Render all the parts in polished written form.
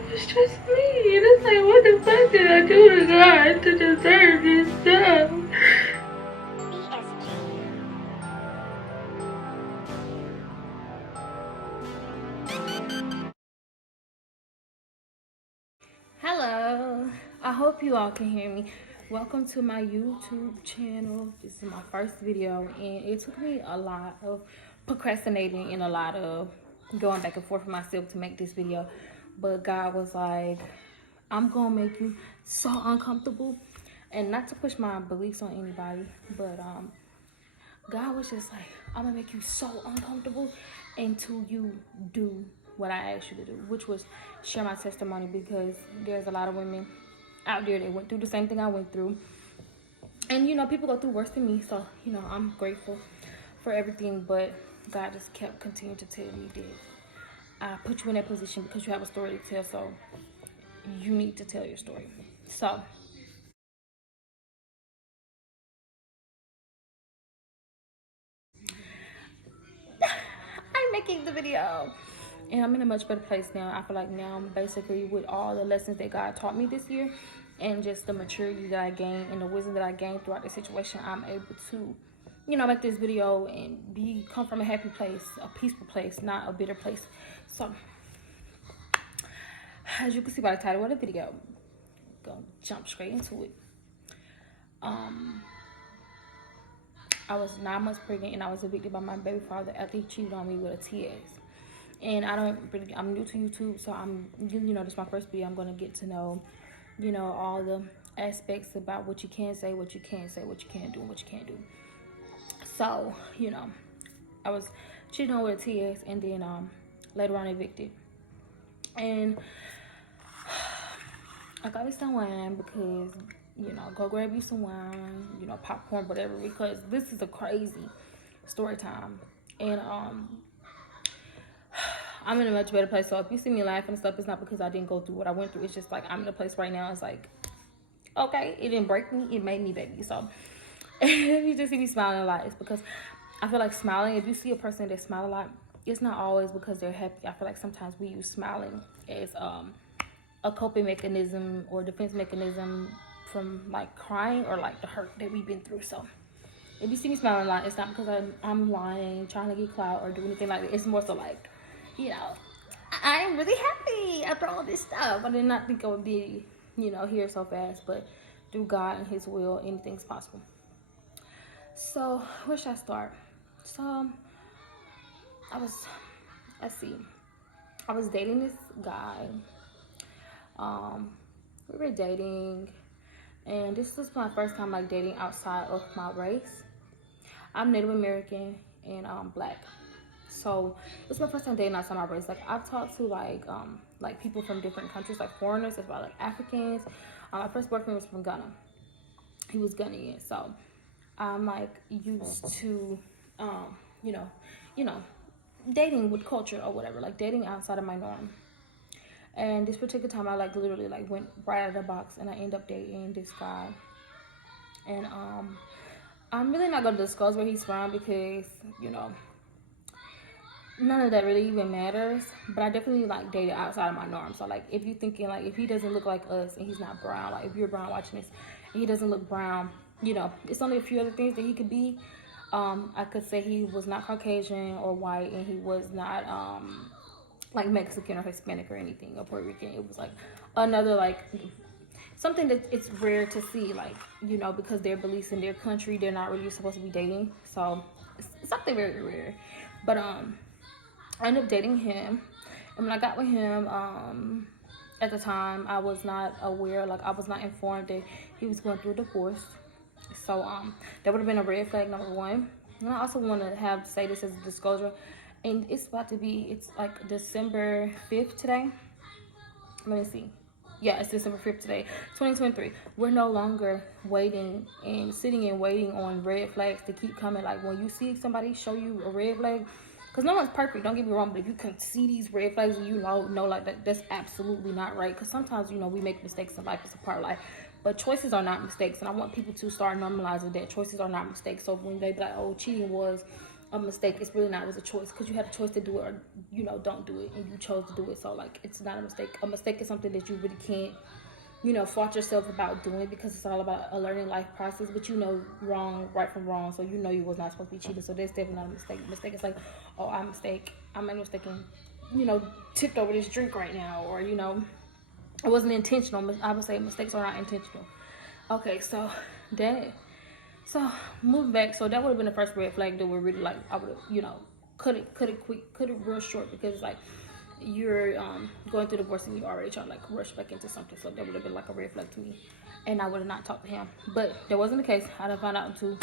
was just me. And it's like, what the fuck did I do to God to deserve this stuff? Hello, I hope you all can hear me. Welcome to my YouTube channel. This is my first video, and it took me a lot of procrastinating and a lot of going back and forth with myself to make this video. But God was like, I'm gonna make you so uncomfortable. And not to push my beliefs on anybody, but God was just like, I'm gonna make you so uncomfortable until you do what I asked you to do, which was share my testimony, because there's a lot of women out there that went through the same thing I went through. And you know, people go through worse than me, so you know, I'm grateful for everything, but God just kept continuing to tell me that I put you in that position because you have a story to tell, so you need to tell your story. So I'm making the video, and I'm in a much better place now. I feel like now I'm basically, with all the lessons that God taught me this year and just the maturity that I gained and the wisdom that I gained throughout the situation, I'm able to, you know, make this video and come from a happy place, a peaceful place, not a bitter place. So as you can see by the title of the video, I'm gonna jump straight into it. I was 9 months pregnant and I was evicted by my baby father after he cheated on me with a TS. And I'm new to YouTube, so you know, this is my first video. I'm gonna get to know, you know, all the aspects about what you can say, what you can't say, what you can do, and what you can't do. So, you know, I was cheating on with a TS, and then later on evicted. And I got me some wine because, you know, go grab you some wine, you know, popcorn, whatever, because this is a crazy story time. And I'm in a much better place. So if you see me laughing and stuff, it's not because I didn't go through what I went through. It's just like I'm in a place right now. It's like, okay, it didn't break me, it made me baby. So if you just see me smiling a lot, it's because I feel like smiling, if you see a person that smile a lot, it's not always because they're happy. I feel like sometimes we use smiling as a coping mechanism or defense mechanism from like crying or like the hurt that we've been through. So if you see me smiling a lot, it's not because I'm lying, trying to get clout or do anything like that. It's more so like, you know, I'm really happy after all this stuff. I did not think I would be, you know, here so fast, but through God and his will, anything's possible. So where should I start? So let's see, I was dating this guy. We were dating, and this was my first time like dating outside of my race. I'm Native American and Black, so it's my first time dating outside my race. Like I've talked to like people from different countries, like foreigners, as well, like Africans. My first boyfriend was from Ghana. He was Ghanaian, so I'm like used to you know, dating with culture or whatever, like dating outside of my norm. And this particular time, I like literally like went right out of the box, and I ended up dating this guy. And I'm really not gonna disclose where he's from because, you know, none of that really even matters. But I definitely like dated outside of my norm. So like, if you're thinking like, if he doesn't look like us and he's not brown, like if you're brown watching this and he doesn't look brown, you know, it's only a few other things that he could be. I could say he was not Caucasian or white, and he was not like Mexican or Hispanic or anything, or Puerto Rican. It was like another, like something that it's rare to see, like, you know, because their beliefs in their country, they're not really supposed to be dating. So it's something very rare. But I ended up dating him, and when I got with him, at the time I was not aware, like I was not informed that he was going through a divorce. So that would have been a red flag, number one. And I also want to say this as a disclosure, and it's like December 5th today. Let me see. Yeah, it's December 5th today, 2023. We're no longer waiting and sitting and waiting on red flags to keep coming. Like when you see somebody show you a red flag, because no one's perfect, don't get me wrong, but if you can see these red flags and you know like that's absolutely not right. Because sometimes, you know, we make mistakes in life, it's a part of life. But choices are not mistakes, and I want people to start normalizing that choices are not mistakes. So when they be like, oh, cheating was a mistake. It's really not. It was a choice, because you had a choice to do it or, you know, don't do it, and you chose to do it. So like, it's not a mistake. A mistake is something that you really can't, you know, fault yourself about doing, because it's all about a learning life process. But you know right from wrong, so you know you was not supposed to be cheating. So that's definitely not a mistake. Mistake is like, oh, I made a mistake and, you know, tipped over this drink right now, or, you know, it wasn't intentional. I would say mistakes are not intentional. Okay, so moving back, so that would have been the first red flag that would really, like, I would have, you know, cut it real short, because like, you're going through divorce and you already trying to like rush back into something. So that would have been like a red flag to me, and I would have not talked to him. But that wasn't the case. I didn't find out until,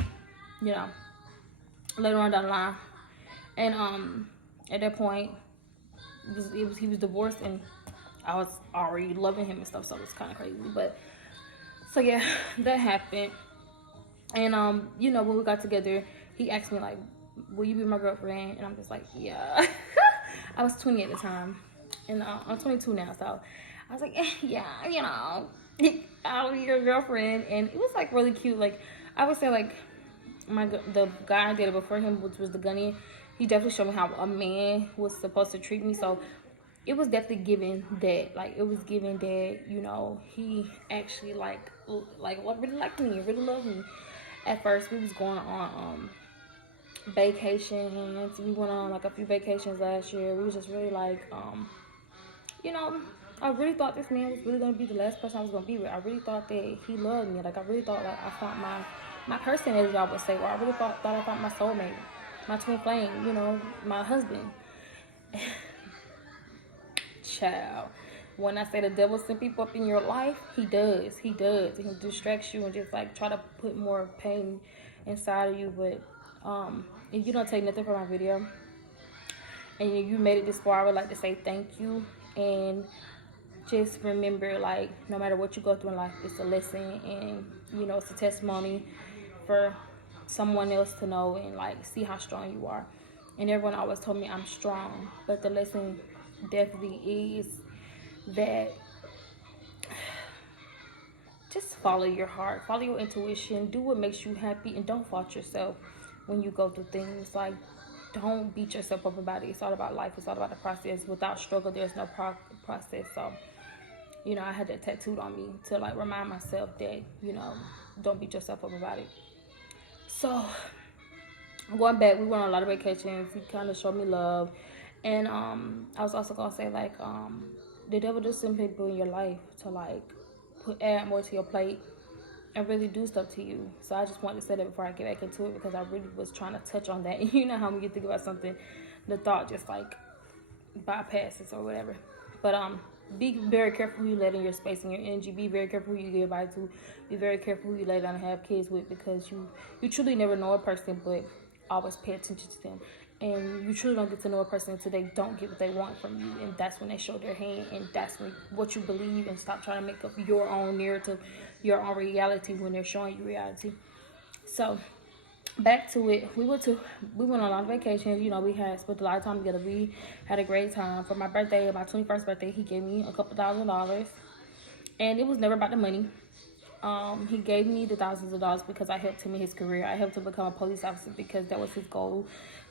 you know, later on down the line. And at that point, he was divorced, and I was already loving him and stuff. So it was kind of crazy. But so yeah, that happened. And you know, when we got together, he asked me like, will you be my girlfriend? And I'm just like, yeah. I was 20 at the time, and I'm 22 now, so I was like, yeah, you know, I'll be your girlfriend. And it was like really cute. Like, I would say like the guy I dated before him, which was the gunny, he definitely showed me how a man was supposed to treat me. So it was definitely given that, like, it was given that, you know, he actually like really liked me, really loved me. At first, we was going on vacations. We went on like a few vacations last year. We was just really like, you know, I really thought this man was really gonna be the last person I was gonna be with. I really thought that he loved me. Like, I really thought like I found my person, as y'all would say. Or I really thought I found my soulmate, my twin flame, you know, my husband. Child, when I say the devil send people up in your life, he does. He distracts you and just like try to put more pain inside of you. But if you don't take nothing from my video and you made it this far, I would like to say thank you. And just remember, like, no matter what you go through in life, it's a lesson, and, you know, it's a testimony for someone else to know and like see how strong you are. And everyone always told me I'm strong, but the lesson definitely is that just follow your heart, follow your intuition, do what makes you happy, and don't fault yourself when you go through things. Like, don't beat yourself up about it. It's all about life. It's all about the process. Without struggle, there's no process. So, you know, I had that tattooed on me to like remind myself that, you know, don't beat yourself up about it. So going back, we went on a lot of vacations. He kind of showed me love. And I was also gonna say, like, the devil just send people in your life to like add more to your plate and really do stuff to you. So I just wanted to say that before I get back into it, because I really was trying to touch on that. And you know how when you think about something, the thought just like bypasses or whatever. But be very careful who you let in your space and your energy. Be very careful who you give advice to. Be very careful who you lay down and have kids with, because you truly never know a person, but always pay attention to them. And you truly don't get to know a person until they don't get what they want from you, and that's when they show their hand, and that's when what you believe, and stop trying to make up your own narrative, your own reality when they're showing you reality. So back to it, we went on a lot of vacations. You know, we had spent a lot of time together. We had a great time. For my birthday, my 21st birthday, he gave me a couple $1,000s, and it was never about the money. He gave me the thousands of dollars because I helped him in his career. I helped him become a police officer because that was his goal,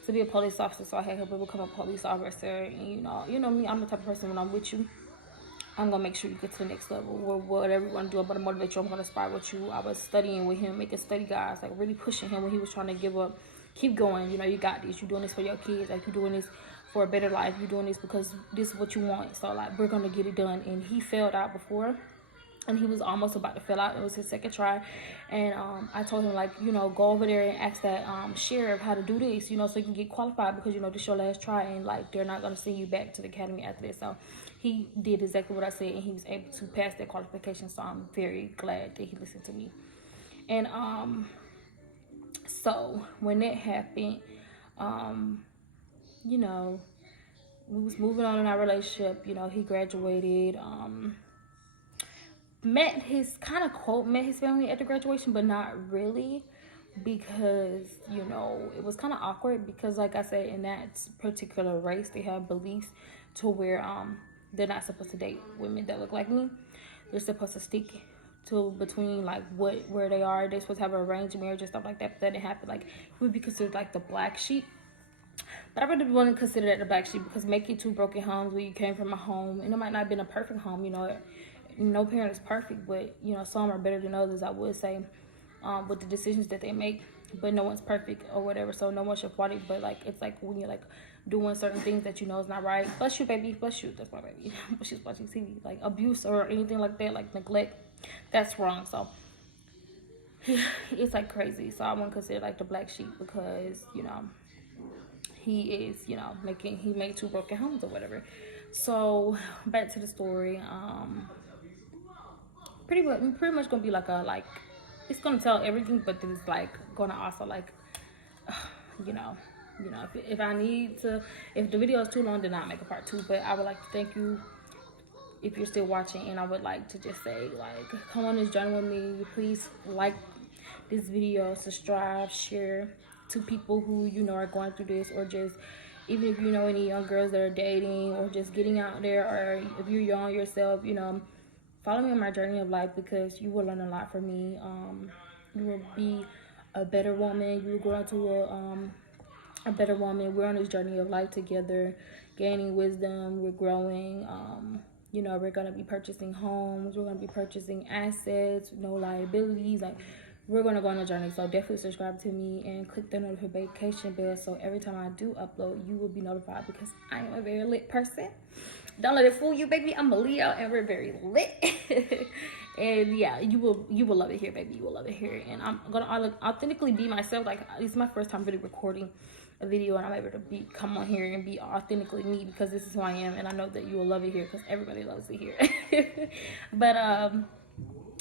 to be a police officer. So I had helped him become a police officer. And you know me, I'm the type of person, when I'm with you, I'm gonna make sure you get to the next level. Whatever you want to do, I'm gonna motivate you. I'm gonna inspire with you. I was studying with him, making study guides, like really pushing him when he was trying to give up. Keep going. You know, you got this. You're doing this for your kids. Like, you're doing this for a better life. You're doing this because this is what you want. So like, we're gonna get it done. And he failed out before, and he was almost about to fail out. It was his second try. And I told him, like, you know, go over there and ask that sheriff how to do this, you know, so you can get qualified, because, you know, this is your last try, and like, they're not going to send you back to the academy after this. So he did exactly what I said, and he was able to pass that qualification. So I'm very glad that he listened to me. And so when that happened, you know, we was moving on in our relationship. You know, he graduated, met his family at the graduation, but not really, because, you know, it was kind of awkward, because like I said, in that particular race, they have beliefs to where they're not supposed to date women that look like me. They're supposed to stick to between like where they are. They're supposed to have an arranged marriage and stuff like that. But that didn't happen. Like, we would be considered like the black sheep But I really wouldn't consider that the black sheep, because making two broken homes where you came from a home, and it might not have been a perfect home, you know, no parent is perfect, but you know, some are better than others, I would say, with the decisions that they make. But no one's perfect or whatever, so no one should fault it. But like, it's like when you're like doing certain things that you know is not right. Bless you, baby. Bless you. That's my baby. But she's watching TV. Like abuse or anything like that, like neglect, that's wrong. So it's like crazy. So I wouldn't consider like the black sheep, because you know, he is, you know, he made two broken homes or whatever. So back to the story. Pretty much gonna be like it's gonna tell everything, but it's like gonna also like you know, if I need to, if the video is too long, then I'll make a part 2. But I would like to thank you if you're still watching, and I would like to just say, like, come on this journey with me. Please like this video, subscribe, share to people who you know are going through this, or just even if you know any young girls that are dating or just getting out there, or if you're young yourself, you know, follow me on my journey of life, because you will learn a lot from me. You will be a better woman. You will grow into a better woman. We're on this journey of life together, gaining wisdom. We're growing. You know, we're gonna be purchasing homes. We're gonna be purchasing assets, no liabilities. Like, we're gonna go on a journey. So definitely subscribe to me and click the notification bell, so every time I do upload, you will be notified, because I am a very lit person. Don't let it fool you, baby. I'm a Leo and we're very lit. And yeah, you will love it here, baby. You will love it here. And I'm gonna authentically be myself. Like, it's my first time really recording a video, and I'm able to come on here and be authentically me, because this is who I am, and I know that you will love it here, because everybody loves it here. But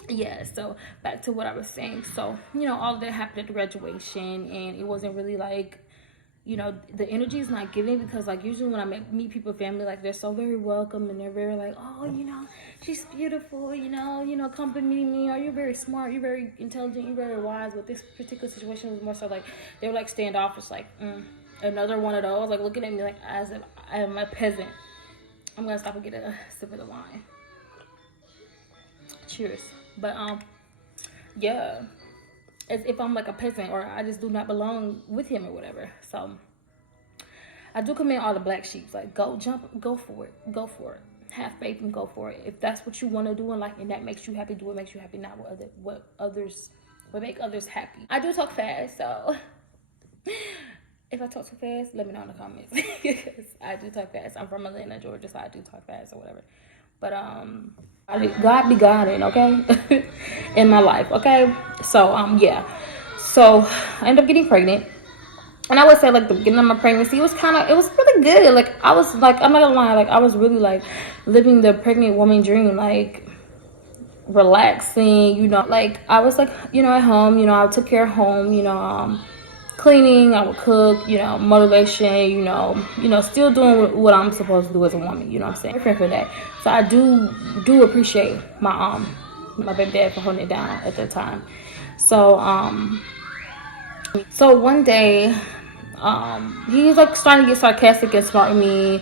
yeah, so back to what I was saying. So, you know, all of that happened at the graduation, and it wasn't really like, you know, the energy is not giving, because like usually when I meet people, family, like they're so very welcome, and they're very like, oh, you know, she's beautiful, you know, complimenting me, or you're very smart, you're very intelligent, you're very wise. But this particular situation was more so like they were like standoffish, like another one of those, like looking at me like as if I am a peasant. I'm gonna stop and get a sip of the wine. Cheers. But yeah, as if I'm like a peasant, or I just do not belong with him or whatever. So I do commend all the black sheep. Like, go for it. Have faith and go for it. If that's what you want to do in life, and that makes you happy, do what makes you happy, not what make others happy. I do talk fast, so if I talk too fast, let me know in the comments. Because I do talk fast. I'm from Atlanta, Georgia, so I do talk fast or whatever. But God be Godin', okay? In my life, okay? So yeah. So I ended up getting pregnant. And I would say like the beginning of my pregnancy, it was really good. Like, I was like, I'm not gonna lie, like I was really like living the pregnant woman dream, like relaxing, you know, like I was like, you know, at home, you know, I took care of home, you know, cleaning, I would cook, you know, motivation, you know, still doing what I'm supposed to do as a woman, you know what I'm saying? Different for that. So I do appreciate my baby dad for holding it down at that time. So one day, he was like starting to get sarcastic and smart with me.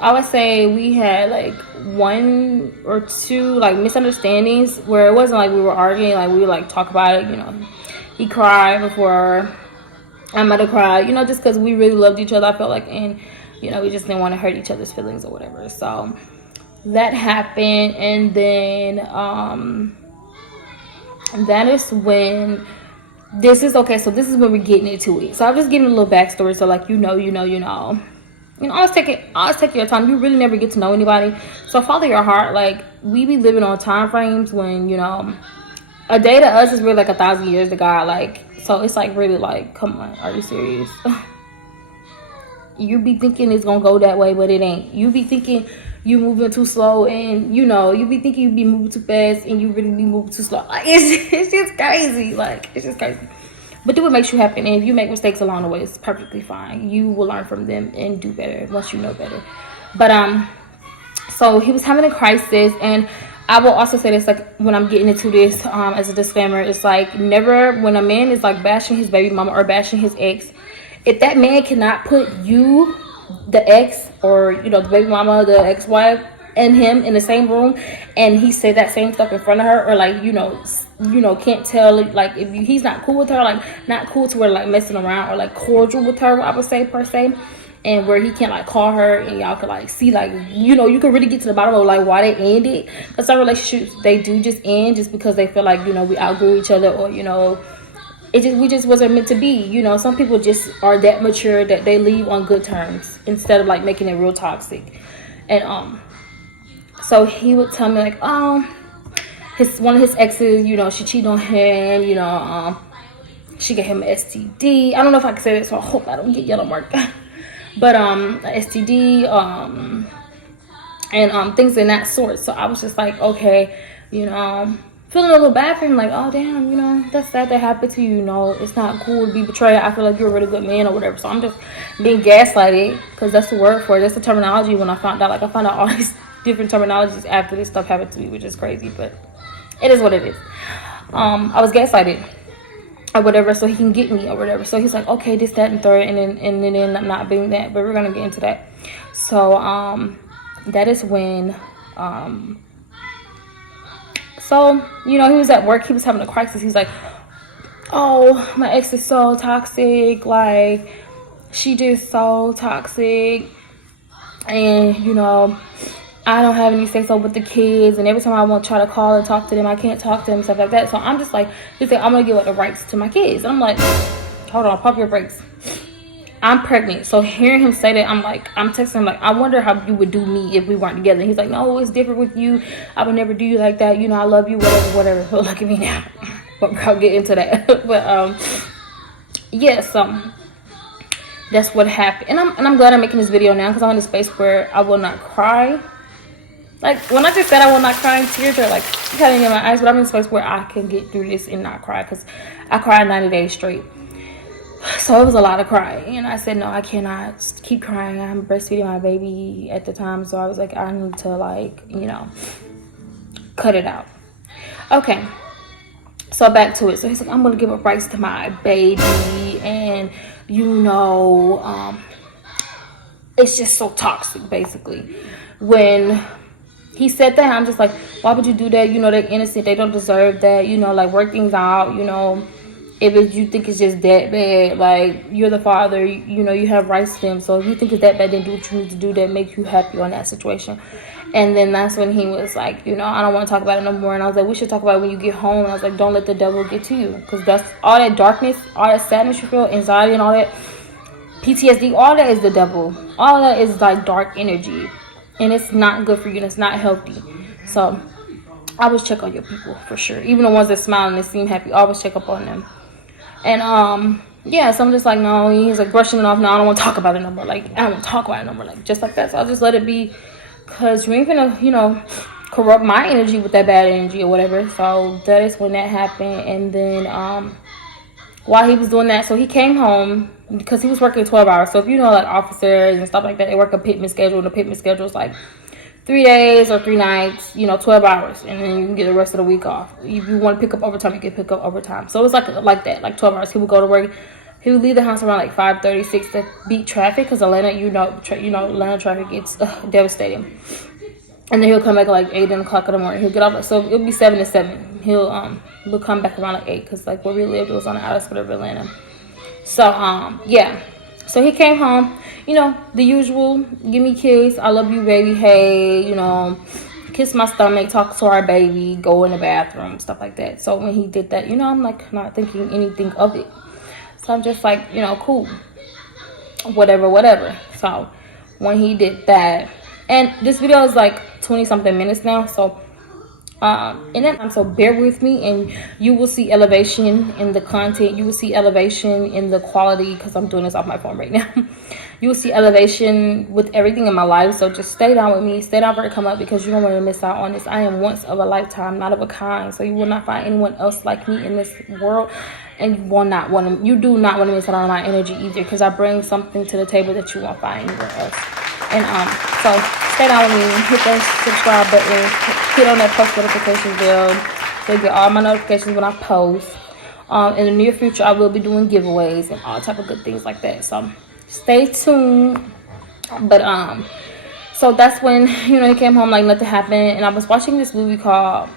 I would say we had like 1 or 2 like misunderstandings, where it wasn't like we were arguing, like we would like talk about it, you know. He cried before I might have cried, you know, just because we really loved each other, I felt like, and you know, we just didn't want to hurt each other's feelings or whatever. So that happened, and then that is when this is when we're getting into it. So I'm just giving a little backstory, so like you know, always take your time. You really never get to know anybody, so follow your heart. Like, we be living on time frames when, you know, a day to us is really like 1,000 years to God. Like, so it's like really like, come on, are you serious? You be thinking it's gonna go that way, but it ain't. You be thinking you moving too slow, and you know, you be thinking you be moving too fast, and you really be moving too slow. Like, it's just crazy. Like, it's just crazy. But do what makes you happy, and if you make mistakes along the way, it's perfectly fine. You will learn from them and do better once you know better. But so he was having a crisis, and I will also say this, like, when I'm getting into this, as a disclaimer, it's like, never, when a man is like bashing his baby mama or bashing his ex, if that man cannot put you, the ex, or, you know, the baby mama, the ex-wife, and him in the same room, and he said that same stuff in front of her, or like, can't tell, like, if he's not cool with her, like not cool to where like messing around, or like cordial with her, I would say, per se, and where he can't like call her and y'all could like see, like, you can really get to the bottom of like why they ended. Because some relationships, they do just end just because they feel like, we outgrew each other, or we just wasn't meant to be. Some people just are that mature that they leave on good terms instead of like making it real toxic. And so he would tell me like, one of his exes, she cheated on him, she gave him an STD. I don't know if I can say that, so I hope I don't get yellow mark. But STD, and things in that sort. So I was just like, okay, feeling a little bad for him, like, oh damn, that's sad that happened to you. It's not cool to be betrayed. I feel like you're a really good man or whatever. So I'm just being gaslighted, because that's the word for it. That's the terminology. When I found out, like, I found out all these different terminologies after this stuff happened to me, which is crazy, but it is what it is. I was gaslighted or whatever, so he can get me or whatever. So he's like, okay, this, that, and third, and then not being that, but we're gonna get into that. So that is when so he was at work, he was having a crisis. He's like, oh, my ex is so toxic, like, she just so toxic, and I don't have any say so with the kids, and every time I want to try to call and talk to them, I can't talk to them, stuff like that. So I'm just like, he's like, I'm gonna give up the rights to my kids. And I'm like, hold on, pump your brakes. I'm pregnant. So hearing him say that, I'm texting him like, I wonder how you would do me if we weren't together. And he's like, no, it's different with you. I would never do you like that. I love you, whatever. But look at me now. But I'll get into that. But yes, that's what happened. And I'm glad I'm making this video now, because I'm in a space where I will not cry. Like, when I just said I will not cry, tears are like coming in my eyes, but I'm in a space where I can get through this and not cry, because I cried 90 days straight. So it was a lot of crying, and I said, no, I cannot keep crying. I'm breastfeeding my baby at the time, so I was like, I need to, like, cut it out. Okay, so back to it. So he's like, I'm gonna give up rights to my baby, and it's just so toxic, basically. When he said that, I'm just like, why would you do that? They're innocent, they don't deserve that. Like, work things out. If you think it's just that bad, like, you're the father, you have rights to them. So if you think it's that bad, then do what you need to do that make you happy on that situation. And then that's when he was like, I don't want to talk about it no more. And I was like, we should talk about it when you get home. And I was like, don't let the devil get to you, because that's all that darkness, all that sadness you feel, anxiety, and all that PTSD, all that is the devil. All that is like dark energy, and it's not good for you, and it's not healthy. So I always check on your people, for sure. Even the ones that smile and they seem happy, always check up on them. And yeah, so I'm just like, no. He's like brushing it off. No, I don't want to talk about it no more. Like, I don't want to talk about it no more. Like, just like that. So I'll just let it be, because you ain't gonna corrupt my energy with that bad energy or whatever. So that is when that happened. And then while he was doing that, so he came home, because he was working 12 hours. So if like officers and stuff like that, they work a pitman schedule, and the pitman schedule is like 3 days or 3 nights, 12 hours, and then you can get the rest of the week off. If you want to pick up overtime, you can pick up overtime. So it was like that, like 12 hours. He would go to work. He would leave the house around like 5:36 to beat traffic, because Atlanta, Atlanta traffic gets devastating. And then he'll come back at like 8 o'clock in the morning. He'll get off, so it'll be 7 to 7. He'll come back around like 8, because like where we lived, it was on the outskirts of Atlanta. So yeah. So he came home, the usual, give me a kiss, I love you, baby, hey, kiss my stomach, talk to our baby, go in the bathroom, stuff like that. So when he did that, I'm like not thinking anything of it. So I'm just like, cool, whatever. So when he did that, and this video is like 20 something minutes now, so so bear with me, and you will see elevation in the content. You will see elevation in the quality, because I'm doing this off my phone right now. You will see elevation with everything in my life. So just stay down with me, stay down for it to come up, because you don't want to miss out on this. I am once of a lifetime, not of a kind. So you will not find anyone else like me in this world, and you do not want to miss out on my energy either, because I bring something to the table that you won't find anywhere else. And so stay down with me, hit that subscribe button, hit on that post notification bell, so you get all my notifications when I post. In the near future, I will be doing giveaways and all type of good things like that. So stay tuned. But So that's when, you know, he came home like nothing happened. And I was watching this movie called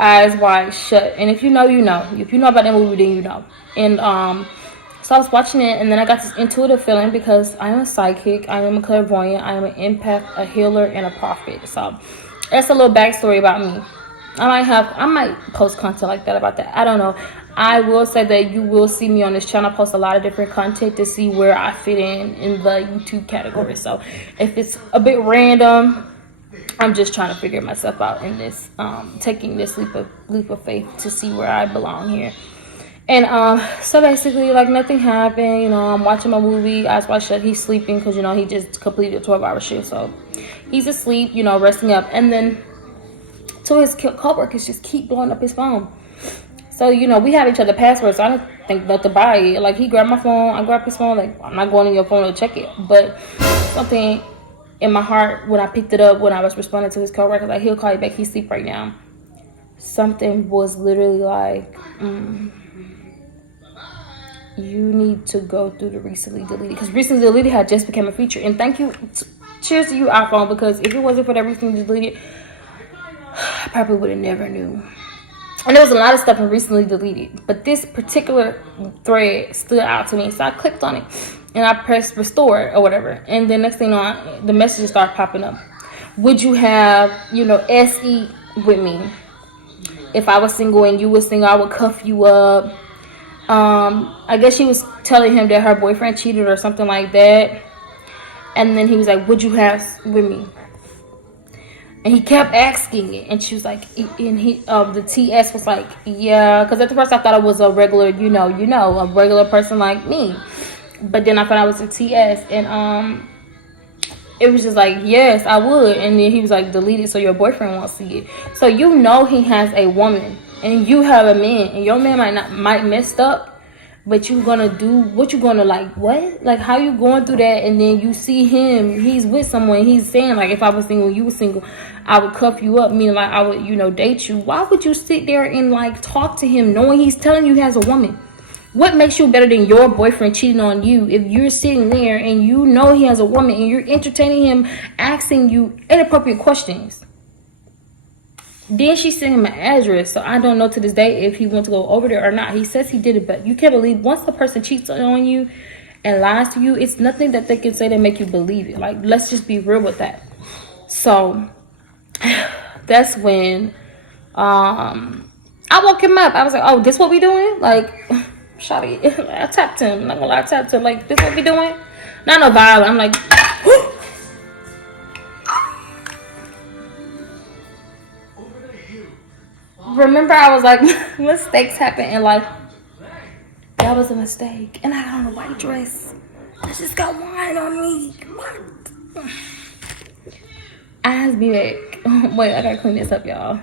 Eyes Wide Shut. And if you know, you know. If you know about that movie, then you know. And so I was watching it, and then I got this intuitive feeling because I am a psychic, I am a clairvoyant, I am an empath, a healer, and a prophet. So that's a little backstory about me. I might post content like that about that. I don't know. I will say that you will see me on this channel post a lot of different content to see where I fit in the YouTube category. So if it's a bit random, I'm just trying to figure myself out in this, taking this leap of faith to see where I belong here. And so basically, like, nothing happened. You know, I'm watching my movie, Eyes Wide Shut. He's sleeping because, you know, he just completed a 12-hour shift, so he's asleep, you know, resting up. And then two of his co-workers just keep blowing up his phone. So, you know, we have each other passwords, so I don't think nothing about it. Like, he grabbed my phone, I grabbed his phone. Like, I'm not going to your phone to check it. But something in my heart, when I picked it up, when I was responding to his co-worker, like, he'll call you back, he's asleep right now. Something was literally like, you need to go through the recently deleted. Because recently deleted had just become a feature. And thank you, cheers to you, iPhone, because if it wasn't for that recently deleted, I probably would have never knew. And there was a lot of stuff in recently deleted, but this particular thread stood out to me. So I clicked on it and I pressed restore or whatever. And then next thing you know, the messages start popping up. Would you have, you know, SE with me? If I was single and you was single, I would cuff you up. I guess she was telling him that her boyfriend cheated or something like that. And then he was like, would you have with me? And he kept asking it, and she was like, and the TS was like, yeah, because at the first I thought it was a regular, you know, a regular person like me, but then I found out it was a TS, and it was just like, yes, I would. And then he was like, delete it so your boyfriend won't see it. So you know he has a woman, and you have a man, and your man might messed up. But you gonna do what you gonna like? What? Like, how you going through that? And then you see him, he's with someone. He's saying, like, if I was single, you were single, I would cuff you up. Meaning, like, I would, you know, date you. Why would you sit there and like talk to him, knowing he's telling you he has a woman? What makes you better than your boyfriend cheating on you? If you're sitting there and you know he has a woman and you're entertaining him, asking you inappropriate questions. Then she sent him an address, so I don't know to this day if he went to go over there or not. He says he did it, but you can't believe once a person cheats on you and lies to you, it's nothing that they can say to make you believe it. Like, let's just be real with that. So that's when I woke him up. I was like, oh, this what we doing? Like, shawty, I tapped him. I'm not gonna lie, I tapped him. Like, this what we doing? Not no violent. I'm like, whoo! Remember, I was like, mistakes happen in life. That was a mistake. And I got on a white dress. I just got wine on me. What? Eyes be back. Wait, I gotta clean this up, y'all.